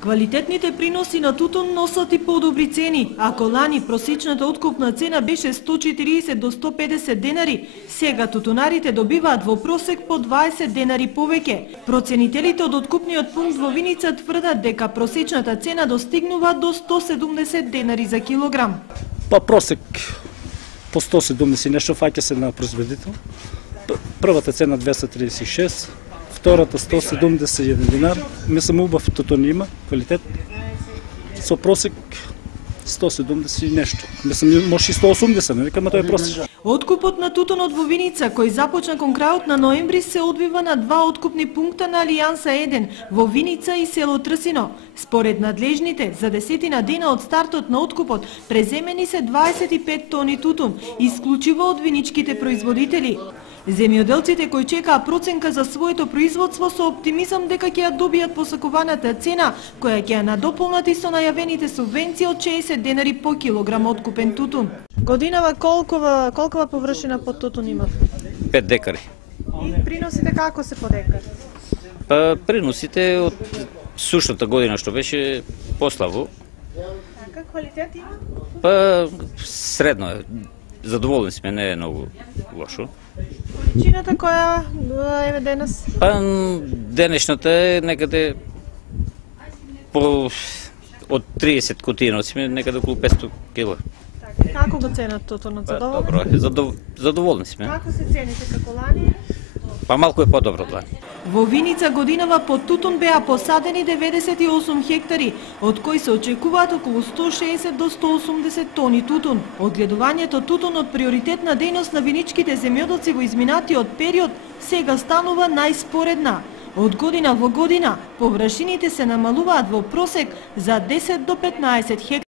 Квалитетните приноси на тутун носат и подобри цени. Ако лани просечната откупна цена беше 140 до 150 денари, сега тутунарите добиваат во просек по 20 денари повеќе. Проценителите од откупниот пункт во Виница тврдат дека просечната цена достигнува до 170 денари за килограм. Па просек по 170 нешто фаќа се на производител. Првата цена 236, втората 171 динар. Мислам убав тутун има, квалитет. Со просек 170 и нешто. Мислам може и 180, не викам, тоа е просек. Откупот на тутунот во Виница, кој започна кон крајот на ноември, се одвива на два откупни пункта на Алијанса 1 во Виница и село Трсино. Според надлежните, за 10 дена од стартот на откупот преземени се 25 тони тутун, исклучиво од виничките производители. Земјоделците кои чекаа проценка за своето производство со оптимизам дека ќе ја добијат посакуваната цена, која ќе ја надополнат и со најавените субвенции од 60 денари по килограм откупен тутун. Годинава колкова површина под тутун има? 5 декари. И приносите како се по декар? Па приносите од сушната година што беше послабо. Каква квалитет има? Па средно е. Задоволни сме, не е многу лошо. Количината која е денес? Па денешната е некаде од 30 кутии носиме некаде околу 500 кила. Како го ценат тутунот? Добро, задоволни сме. Како се цените како лани? Па малку е подобро од лани. Во Виница годинава под тутун беа посадени 98 хектари, од кои се очекуваат околу 160 до 180 тони тутун. Одгледувањето тутун од приоритетна дејност на виничките земјоделци во изминатиот период сега станува најспоредна. Од година во година површините се намалуваат во просек за 10 до 15 хектари.